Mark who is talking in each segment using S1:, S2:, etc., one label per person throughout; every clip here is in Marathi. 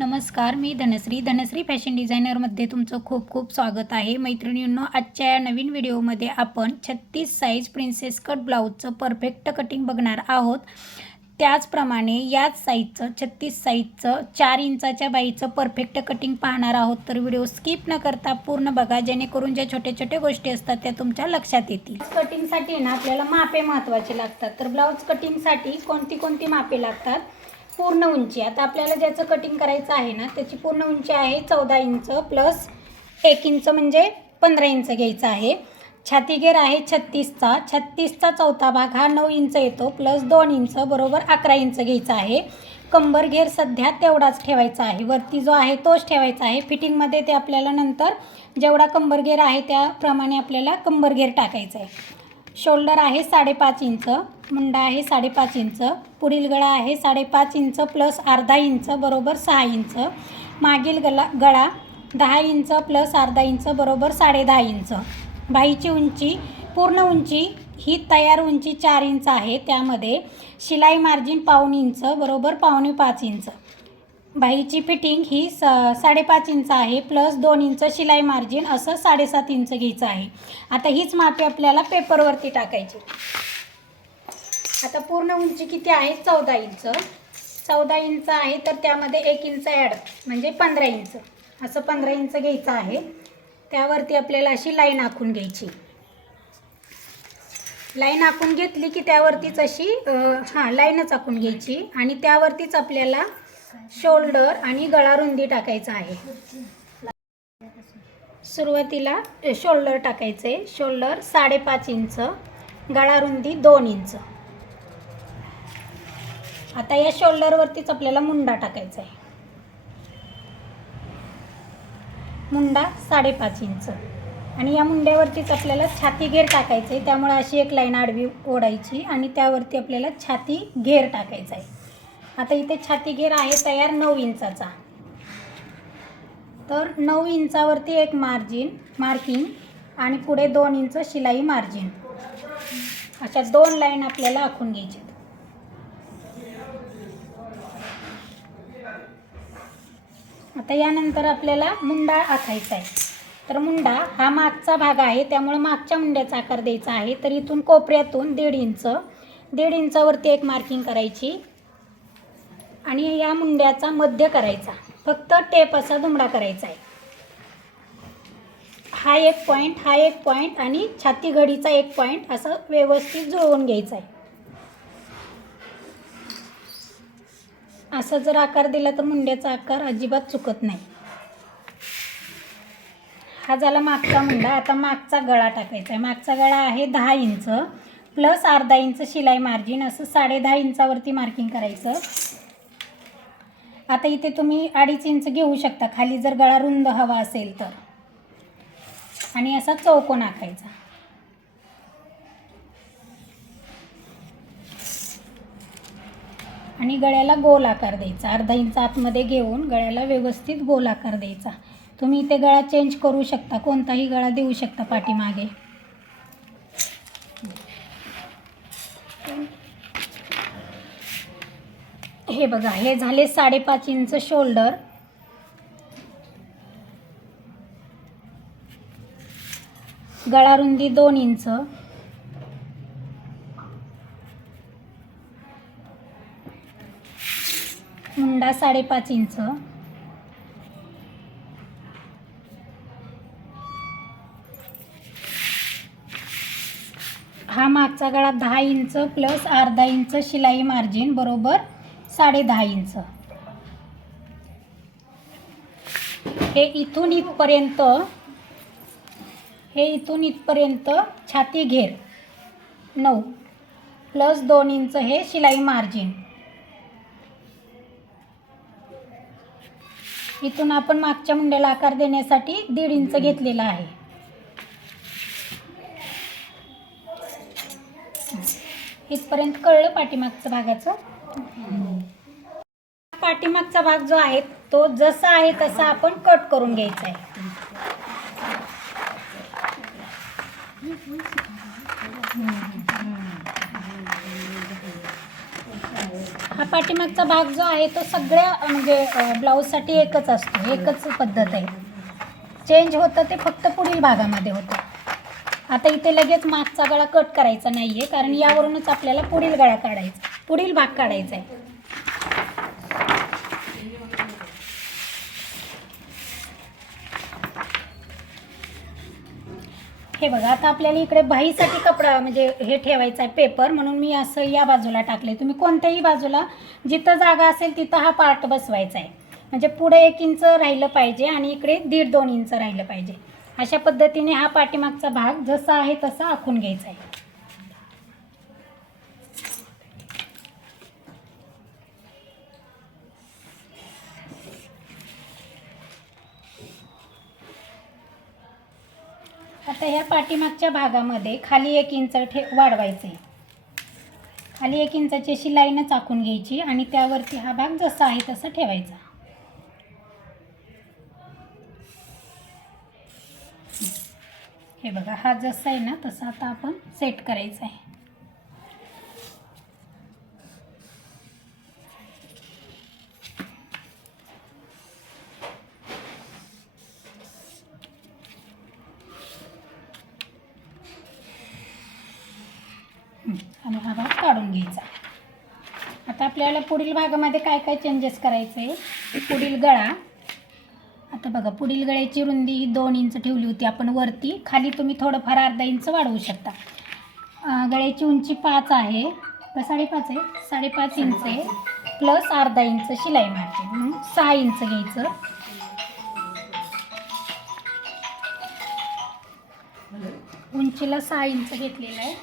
S1: नमस्कार मी धनश्री. धनश्री फॅशन डिझायनरमध्ये तुमचं खूप खूप स्वागत आहे. मैत्रिणींनो आजच्या या नवीन व्हिडिओमध्ये आपण छत्तीस साईज प्रिन्सेस कट ब्लाऊजचं परफेक्ट कटिंग बघणार आहोत. त्याचप्रमाणे याच साईजचं छत्तीस साईजचं चार इंचाच्या बाईचं परफेक्ट कटिंग पाहणार आहोत. तर व्हिडिओ स्किप न करता पूर्ण बघा. जेणेकरून ज्या छोट्या छोट्या गोष्टी असतात त्या तुमच्या लक्षात येतील. कटिंगसाठी ना आपल्याला मापे महत्त्वाचे लागतात. तर ब्लाऊज कटिंगसाठी कोणती कोणती मापे लागतात? पूर्ण उंची. आता आपल्याला ज्याचं कटिंग करायचं आहे ना त्याची पूर्ण उंची आहे चौदा इंच प्लस एक इंच म्हणजे पंधरा इंच घ्यायचं आहे. छातीगेर आहे छत्तीसचा. छत्तीसचा चौथा भाग हा नऊ इंच येतो प्लस दोन इंच बरोबर अकरा इंच घ्यायचा आहे. कंबर घेर सध्या तेवढाच ठेवायचा आहे. वरती जो आहे तोच ठेवायचा आहे. फिटिंगमध्ये ते आपल्याला नंतर जेवढा कंबर घेर आहे त्याप्रमाणे आपल्याला कंबर घेर टाकायचा आहे. शोल्डर आहे साडेपाच इंच. मुंडा आहे साडेपाच इंच पुढील गळा आहे साडेपाच इंच प्लस अर्धा इंच बरोबर सहा इंच. मागील गला गळा दहा इंच प्लस अर्धा इंच बरोबर साडे दहा इंच. बाईची उंची पूर्ण उंची ही तयार उंची चार इंच आहे. त्यामध्ये शिलाई मार्जिन पाऊण इंच बरोबर पावणे पाच इंच. बाईची फिटिंग ही स साडेपाच इंच आहे प्लस दोन इंच शिलाई मार्जिन असं साडेसात इंच घ्यायचं आहे. आता हीच मापे आपल्याला पेपरवरती टाकायची. आता पूर्ण उंची किती आहे? चौदा इंच. चौदा इंच आहे तर त्यामध्ये एक इंच ॲड म्हणजे पंधरा इंच. असं पंधरा इंच घ्यायचं आहे. त्यावरती आपल्याला अशी लाईन आखून घ्यायची. लाईन आखून घेतली की त्यावरतीच अशी हां लाईनच आखून घ्यायची. आणि त्यावरतीच आपल्याला शोल्डर आणि गळा रुंदी टाकायचं आहे. सुरुवातीला शोल्डर टाकायचे. शोल्डर साडेपाच इंच गळा रुंदी दोन इंच. आता या शोल्डरवरतीच आपल्याला मुंडा टाकायचा आहे. मुंडा साडेपाच इंच. आणि या मुंड्यावरतीच आपल्याला छाती घेर टाकायचं आहे. त्यामुळे अशी एक लाईन आडवी ओढायची आणि त्यावरती आपल्याला छाती घेर टाकायचा आहे. आता इथे छाती घेर आहे तयार नऊ इंचाचा. तर नऊ इंचावरती एक मार्जिन मार्किंग आणि पुढे दोन इंच शिलाई मार्जिन अशा दोन लाईन आपल्याला आखून घ्यायच्या आता यानंतर आपल्याला मुंडा आखायचा आहे. तर मुंडा हा मागचा भाग आहे त्यामुळे मागच्या मुंड्याचा आकार द्यायचा आहे. तर इथून कोपऱ्यातून दीड इंच दीड इंचावरती एक मार्किंग करायची. आणि या मुंड्याचा मध्य करायचा. फक्त टेप असा दुमडा करायचा आहे. हा एक पॉईंट हा एक पॉईंट आणि छाती घडीचा एक पॉईंट असं व्यवस्थित जुळवून घ्यायचा आहे. असा जर आकार दिला तर मुंड्याचा आकार अजिबात चुकत नाही. हा झाला मागचा मुंडा. आता मागचा गळा टाकायचा आहे. मागचा गळा आहे दहा इंच. प्लस अर्धा इंच शिलाई मार्जिन. असं साडे दहा इंचावरती मार्किंग करायचं. आता इथे तुम्ही अडीच इंच घेऊ शकता. खाली जर गळा रुंद हवा असेल तर. आणि असा चौकोन आखायचा. आणि गळ्याला गोल आकार द्यायचा. अर्धा इंच आतमध्ये घेऊन गळ्याला व्यवस्थित गोल आकार द्यायचा. तुम्ही इथे गळा चेंज करू शकता. कोणताही गळा देऊ शकता पाठीमागे. हे बघा हे झाले साडेपाच इंच शोल्डर. गळा रुंदी दोन इंच. मुंडा साडेपाच इंच. हा मागचा गळा दहा इंच प्लस अर्धा इंच शिलाई मार्जिन बरोबर साडे दहा इंच. हे इथून इथपर्यंत हे इथून इथपर्यंत छाती घेर. नऊ. प्लस दोन इंच हे शिलाई मार्जिन. इथून आपण मागच्या मुंड्याला आकार देण्यासाठी दीड इंच घेतलेला आहे. इथपर्यंत कळलं पाठीमागचं भागाचं? पाठीमागचा भाग जो आहे तो जसा आहे तसा आपण कट करून घ्यायचा आहे. हा पाठीमागचा भाग जो आहे तो सगळ्या म्हणजे ब्लाऊजसाठी एकच असतो एकच पद्धत आहे. चेंज होतं ते फक्त पुढील भागामध्ये होतं. आता इथे लगेच मागचा गळा कट करायचा नाही आहे कारण यावरूनच आपल्याला पुढील गळा काढायचा पुढील भाग काढायचा आहे. हे बघा आता आपल्याला इकडे बाहीसाठी कपडा म्हणजे हे ठेवायचा आहे पेपर म्हणून मी असं या बाजूला टाकले तुम्ही कोणत्याही बाजूला जिथं जागा असेल तिथं हा पार्ट बसवायचा आहे. म्हणजे पुढे एक इंच राहिलं पाहिजे आणि इकडे दीड दोन इंच राहिलं पाहिजे. अशा पद्धतीने हा पाठीमागचा भाग जसा आहे तसा आखून घ्यायचा आहे. ह्या पाठीमागच्या भागामध्ये खाली एक इंच ठे वाढवायचं आहे खाली एक इंचाची अशी लाईनच आखून घ्यायची आणि त्यावरती हा भाग जसा आहे तसा ठेवायचा. हे बघा हा जसा आहे ना तसा आता आपण सेट करायचा आहे हं, आणि हा भाग काढून घ्यायचा आता आपल्याला पुढील भागामध्ये काय काय चेंजेस करायचे? पुढील गळा. आता बघा पुढील गळ्याची रुंदी ही दोन इंच ठेवली होती. आपण वरती खाली तुम्ही थोडंफार अर्धा इंच वाढवू शकता. गळ्याची उंची पाच आहे. का साडेपाच आहे? साडेपाच इंच आहे. प्लस अर्धा इंच शिलाई मारते. म्हणून सहा इंच घ्यायचं. उंचीला सहा इंच घेतलेलं आहे.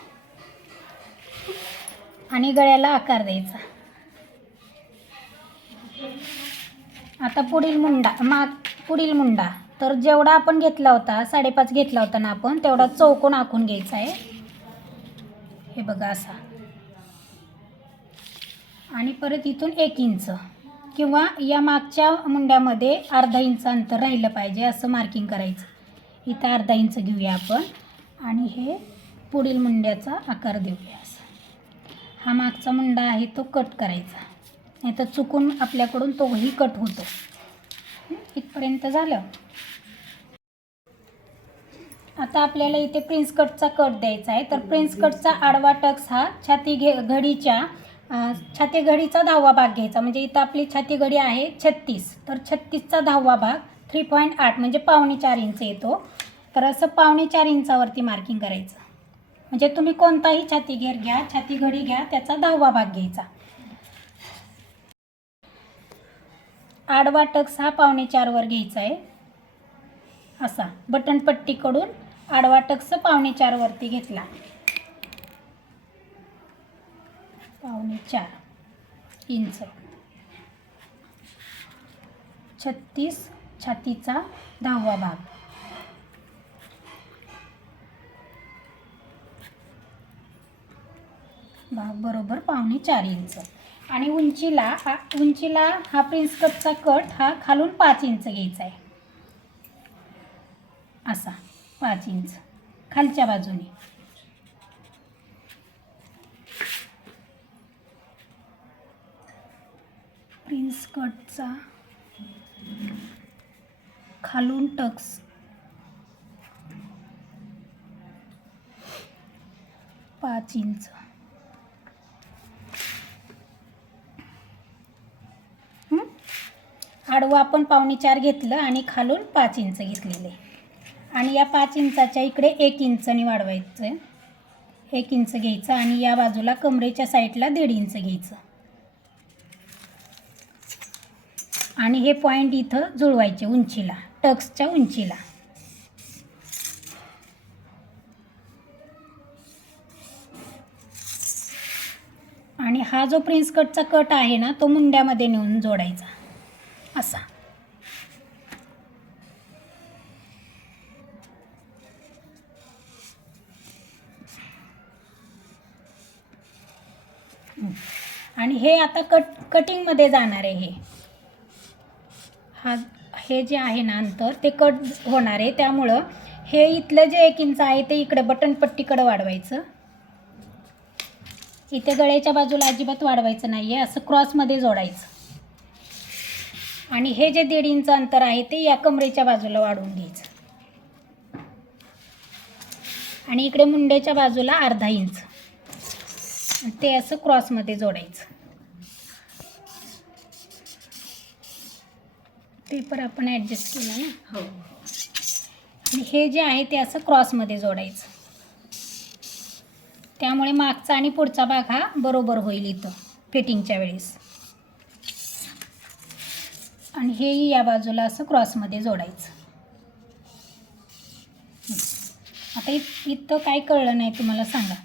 S1: आणि गळ्याला आकार द्यायचा. आता पुढील मुंडा माग पुढील मुंडा. तर जेवढा आपण घेतला होता साडेपाच घेतला होता ना आपण तेवढा चौकोन आखून घ्यायचा आहे. हे बघा असा. आणि परत इथून एक इंच किंवा या मागच्या मुंड्यामध्ये अर्धा इंच अंतर राहिलं पाहिजे असं मार्किंग करायचं. इथं अर्धा इंच घेऊया आपण. आणि हे पुढील मुंड्याचा आकार देऊया असं. हा मागचा मुंडा आहे तो कट करायचा. नाही तर चुकून आपल्याकडून तोही कट होतो. इथपर्यंत झालं. आता आपल्याला इथे प्रिन्स कटचा कट द्यायचा आहे. तर प्रिन्स कटचा आडवा टक्स हा छाती घे घडीच्या छाती घडीचा दहावा भाग घ्यायचा. म्हणजे इथं आपली छाती घडी आहे छत्तीस. तर छत्तीसचा दहावा भाग थ्री पॉईंट आठ म्हणजे पावणे चार इंच येतो. तर असं पावणे चार इंचावरती मार्किंग करायचं. म्हणजे तुम्ही कोणताही छाती घेर घ्या छाती घडी घ्या त्याचा दहावा भाग घ्यायचा. आडवा टक्स हा पावणे चारवर घ्यायचा आहे. असा बटणपट्टीकडून आडवा टक्स पावणे चारवरती घेतला. पावणे चार इंच. छत्तीस छातीचा दहावा भाग. भाग बरोबर पावणे चार इंच. आणि उंचीला हा उंचीला हा प्रिन्स कटचा कट हा खालून पाच इंच घ्यायचा आहे. असा पाच इंच. खालच्या बाजूने. प्रिन्स कटचा खालून टक्स. पाच इंच. आडवं आपण पावणे चार घेतलं आणि खालून पाच इंच घेतलेले. आणि या पाच इंचाच्या इकडे एक इंचनी वाढवायचं. एक इंच घ्यायचं आणि या बाजूला कमरेच्या साईडला दीड इंच घ्यायचं. आणि हे पॉईंट इथं जुळवायचे उंचीला टक्सच्या उंचीला. आणि हा जो प्रिन्स कटचा कट आहे ना तो मुंड्यामध्ये नेऊन जोडायचा. असा. आणि हे आता कट कटिंगमध्ये जाणार आहे हे. हा हे जे आहे ना अंतर ते कट होणार आहे. त्यामुळं हे इथलं जे एक इंच आहे ते इकडे बटन पट्टीकडं वाढवायचं. इथे गळ्याच्या बाजूला अजिबात वाढवायचं नाही आहे असं क्रॉसमध्ये जोडायचं. आणि हे जे दीड इंच अंतर आहे ते या कमरेच्या बाजूला वाढवून घ्यायचं. आणि इकडे मुंड्याच्या बाजूला अर्धा इंच. ते असं क्रॉसमध्ये जोडायचं. पेपर आपण ॲडजस्ट केला ना?
S2: हो.
S1: आणि हे जे आहे ते असं क्रॉसमध्ये जोडायचं. त्यामुळे मागचा आणि पुढचा भाग हा बरोबर होईल इथं फिटिंगच्या वेळेस. आणि हेही या बाजूला असं क्रॉसमध्ये जोडायचं. आता इत इथं काय कळलं नाही तुम्हाला सांगा.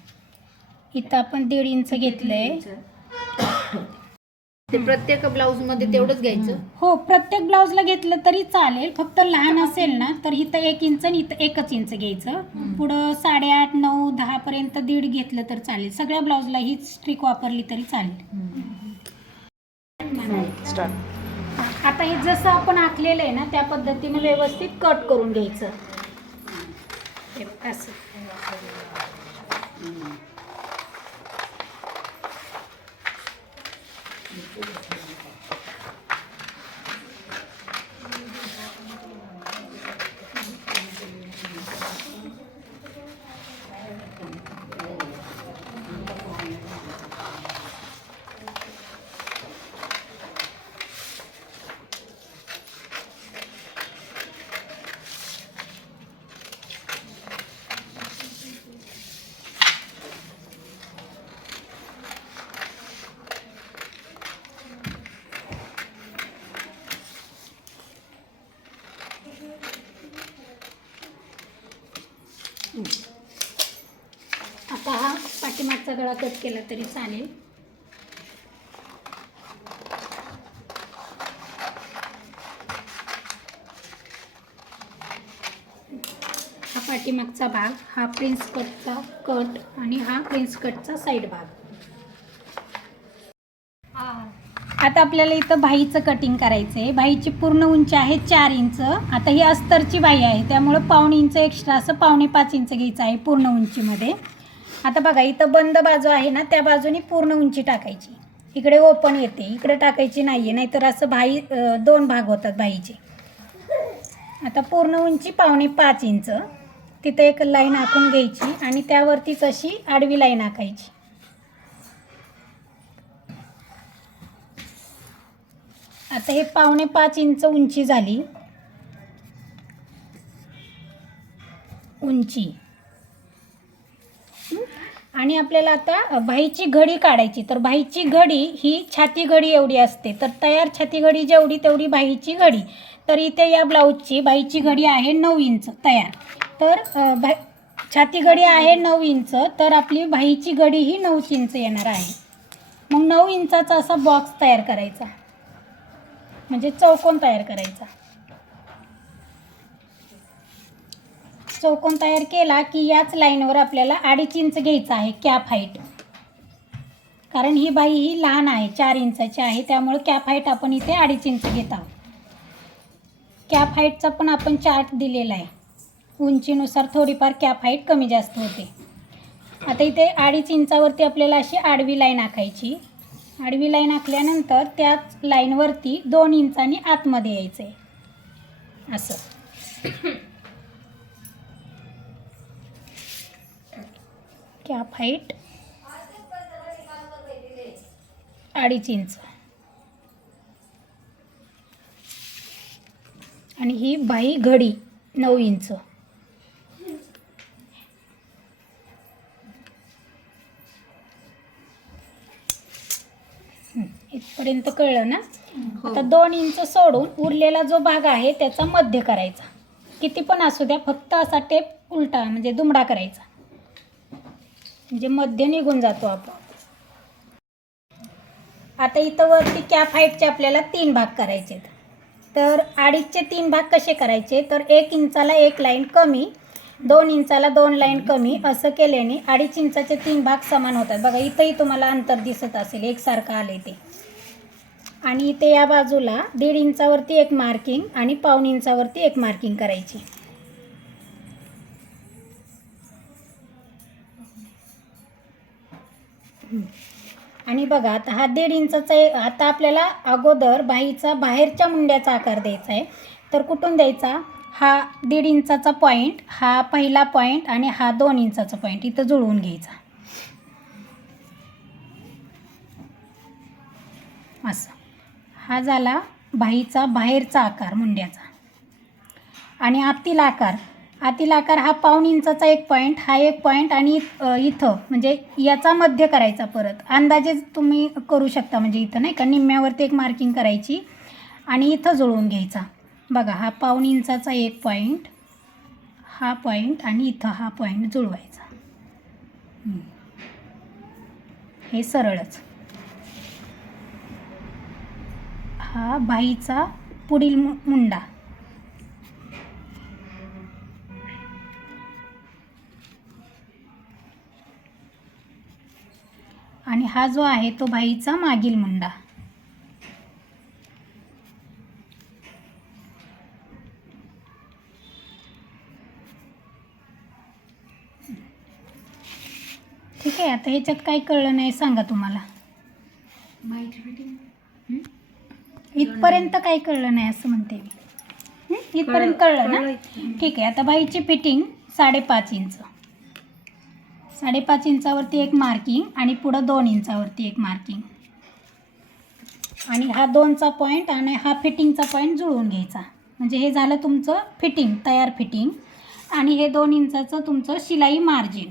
S1: इथं आपण दीड इंच घेतलं आहे
S2: ते प्रत्येक ब्लाऊजमध्ये तेवढंच घ्यायचं?
S1: हो प्रत्येक ब्लाऊजला घेतलं तरी चालेल. फक्त लहान असेल ना तर इथं एक इंच आणि इथं एकच इंच घ्यायचं. पुढं साडेआठ नऊ दहापर्यंत दीड घेतलं तर चालेल. सगळ्या ब्लाऊजला हीच ट्रिक वापरली तरी चालेल. आता हे जसं आपण आखलेलं आहे ना त्या पद्धतीने व्यवस्थित कट करून घ्यायचं. हे बघ, असं हा पाठीमागचा गळा कट केला तरी चालेल. हा पाठीमागचा भाग हा प्रिन्स कटचा कट आणि हा प्रिन्स कटचा साईड भाग. आता आपल्याला इथं भाईचं कटिंग करायचं आहे. भाईची पूर्ण उंची आहे चार इंच. आता ही अस्तरची बाई आहे त्यामुळं पाऊण इंच एक्स्ट्रा असं पावणे पाच इंच घ्यायचं आहे पूर्ण उंचीमध्ये. आता बघा इथं बंद बाजू आहे ना त्या बाजूने पूर्ण उंची टाकायची. इकडे ओपन येते इकडे टाकायची नाही आहे नाहीतर असं भाई दोन भाग होतात बाईचे आता पूर्ण उंची पावणे पाच इंच. तिथं एक लाईन आखून घ्यायची आणि त्यावरतीच अशी आडवी लाईन आखायची. आता हे पावणे पाच इंच उंची झाली. उंची. आणि आपल्याला आता भाईची घडी काढायची. तर भाईची घडी ही छाती घडी एवढी असते. तर तयार छाती घडी जेवढी तेवढी भाईची घडी. तर इथे या ब्लाऊजची बाईची घडी आहे नऊ इंच तयार. तर अ, छाती घडी आहे नऊ इंच. तर आपली भाईची घडी ही नऊ इंच येणार आहे. मग नऊ इंचाचा असा बॉक्स तयार करायचा. म्हणजे चौकोन तयार करायचा. चौकोन तयार केला की याच लाईनवर आपल्याला अडीच इंच घ्यायचं आहे कॅप हाईट. कारण ही बाई ही लहान आहे चार इंचाची आहे त्यामुळे कॅप हाईट आपण इथे अडीच इंच घेत आहोत. कॅप हाईटचा पण आपण चार्ट दिलेला आहे. उंचीनुसार थोडीफार कॅप हाईट कमी जास्त होते. आता इथे अडीच इंचावरती आपल्याला अशी आडवी लाईन आखायची. आडवी लाईन आखल्यानंतर त्याच लाईनवरती दोन इंचांनी आतमध्ये यायचं आहे असं. कॅप हाईट अडीच इंच. आणि ही बाई घडी नऊ इंच. हं, इथपर्यंत कळलं ना? आता दोन इंच सोडून उरलेला जो भाग आहे त्याचा मध्य करायचा. किती पण असू द्या फक्त असा टेप उलटा म्हणजे दुमडा करायचा. म्हणजे मध्य निघून जातो आपण. आता इथं वरती कॅप हाईटचे आपल्याला तीन भाग करायचे तर अडीचचे तीन भाग कसे करायचे? तर एक इंचाला एक लाईन कमी दोन इंचाला दोन लाईन कमी असं केल्याने अडीच इंचाचे तीन भाग समान होतात. बघा इथंही तुम्हाला अंतर दिसत असेल एकसारखं आले ते. आणि इथे या बाजूला दीड इंचावरती एक मार्किंग आणि पाऊण इंचावरती एक मार्किंग करायची. आणि बघा आता हा दीड इंचाचा आता आपल्याला अगोदर बाईचा बाहेरच्या मुंड्याचा आकार द्यायचा आहे. तर कुठून द्यायचा? हा दीड इंचाचा पॉईंट हा पहिला पॉईंट आणि हा दोन इंचाचा पॉईंट इथं जुळवून घ्यायचा. असं. हा झाला बाईचा बाहेरचा आकार मुंड्याचा. आणि आतील आकार. आतील आकार हा पाऊण इंचाचा एक पॉईंट हा एक पॉईंट आणि इथं. म्हणजे याचा मध्य करायचा परत. अंदाजे तुम्ही करू शकता म्हणजे इथं नाही का? निम्म्यावरती एक मार्किंग करायची आणि इथं जुळवून घ्यायचा. बघा हा पाऊण इंचाचा एक पॉईंट हा पॉईंट आणि इथं हा पॉईंट जुळवायचा. हे सरळच. हा बाईचा पुढील मु मुंडा. हा जो आहे तो बाईचा मागील मुंडा. ठीक आहे आता ह्याच्यात काही कळलं नाही सांगा तुम्हाला? इथपर्यंत काही कळलं नाही असं म्हणते मी? इथपर्यंत कळलं ना? ठीक आहे आता बाईची फिटिंग साडेपाच इंच. साडेपाच इंचावरती एक मार्किंग आणि पुढं दोन इंचावरती एक मार्किंग आणि हा दोनचा पॉईंट आणि हा फिटिंगचा पॉईंट जुळवून घ्यायचा. म्हणजे हे झालं तुमचं फिटिंग तयार फिटिंग आणि हे दोन इंचाचं तुमचं शिलाई मार्जिन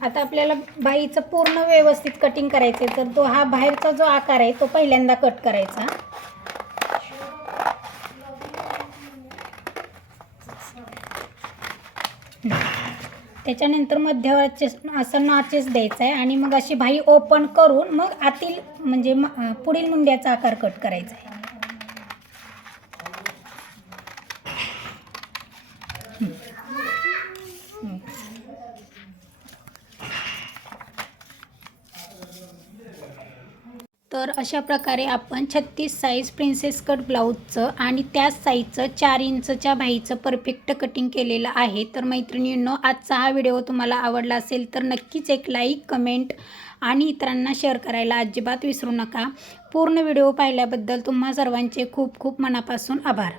S1: आता आपल्याला बाईचं पूर्ण व्यवस्थित कटिंग करायचं आहे तर तो हा बाहेरचा जो आकार आहे तो पहिल्यांदा कट करायचा. त्याच्यानंतर मध्यवर्ती असं नॉचेस द्यायचा आहे आणि मग अशी बाई ओपन करून मग आतील म्हणजे पुढील मुंड्याचा आकार कट करायचा आहे तर अशा प्रकारे आपण छत्तीस साईज प्रिन्सेस कट ब्लाऊजचं आणि त्याच साईजचं चार इंचच्या बाईचं परफेक्ट कटिंग केलेलं आहे. तर मैत्रिणींनो आजचा हा व्हिडिओ तुम्हाला आवडला असेल तर नक्कीच एक लाईक कमेंट आणि इतरांना शेअर करायला अजिबात विसरू नका. पूर्ण व्हिडिओ पाहिल्याबद्दल तुम्हा सर्वांचे खूप खूप मनापासून आभार.